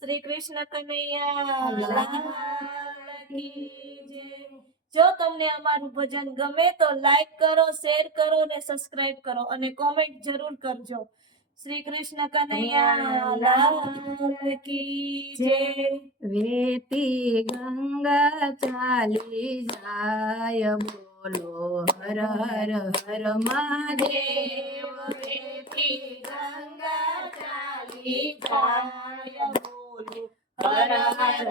श्री कृष्ण कन्हैया जो तुमने हमारू भजन गमे तो लाइक करो शेर करो ने सब्सक्राइब करो अने कमेंट जरूर करजो श्री कृष्ण कन्हैया लाल की जय वेती गंगा चाली जाय बोलो हर हर हर महादेव वेती गंगा चली जाय हर हर हर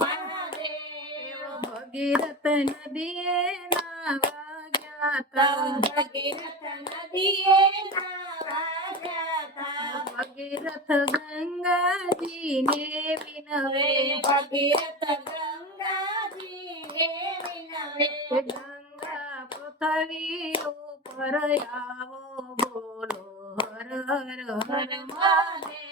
महादेव भगीरथ नदी नावा ज्ञाता भगीरथ नदी नावा ज्ञाता भगीरथ गंगा जी ने विनवे भगीरथ गंगा जी ने विनवे गंगा पृथ्वी ऊपर आवो बोलो हर हर हर महादेव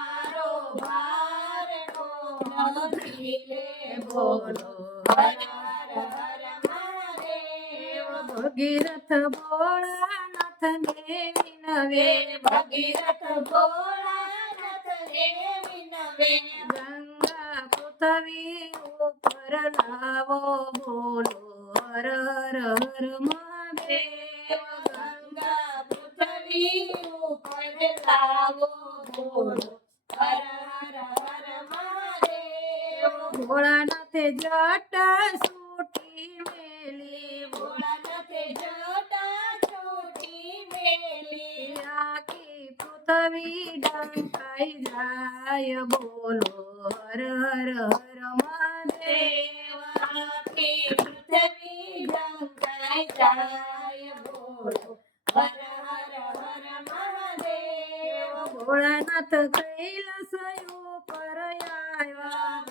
मिले बोलो हर हर भगीरथ भोलानाथ ने नवे भगीरथ भोलानाथ ने नवे गंगा पृथ्वी ऊपर लावो बोलो हर हर हर महादेव गंगा पृथ्वी ऊपर लावो बोलो जट सूटी मेली बोला जट जट सूटी मेली पृथ्वी डंकाई जाय बोलो हर हर हर, हर महादेव की पृथ्वी डंकाई जाय बोलो वर, हर हर हर महादेव भोलानाथ कैलास यो पर आयो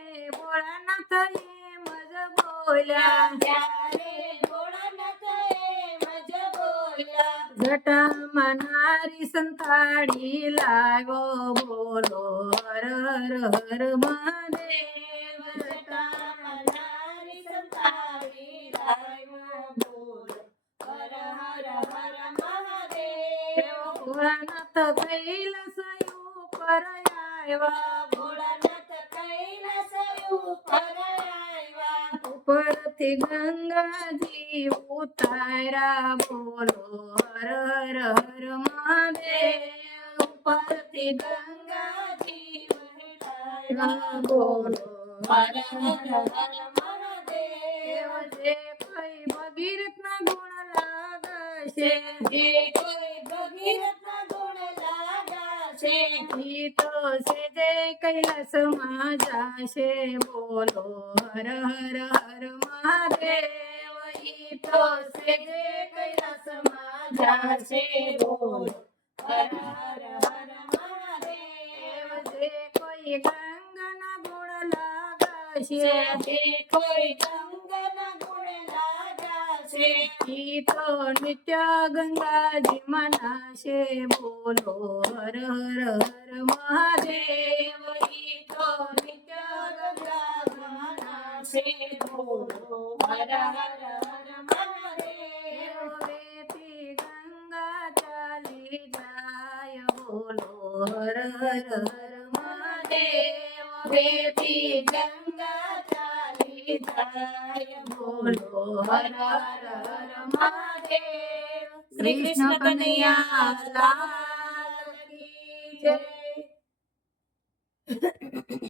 घट मनारी संताड़ी लागो बोलो हर हर हर महादेव घट मनारी संताड़ी लागो बोलो हर हर हर महादेव घट कैला सयो पर आयवा उपरते गंगा जी उतारा बोलो हर हर हर महादेव उपरते गंगा जी बोलो हर हर हर महादेव जे कोई भगीरथ ना गुण लागे जे कोई भगीरथ तो से गीतो हर से जय कैलस मा जाशे बोलो हर हर हर महादेव गीतो से जय कैलस मा जाशे बोलो हर हर हर महादेव जे कोई गंगा न गुण लागे से कोई श्रीतो नित्य गङ्गा जि मनाशे बोलो हर हर हर महादेव गीतो नित्य गङ्गा बोलो हर हर हर महादेव गङ्गा जय बोलो हर हर हर महादेव श्री कृष्ण कन्हैया लाल की जय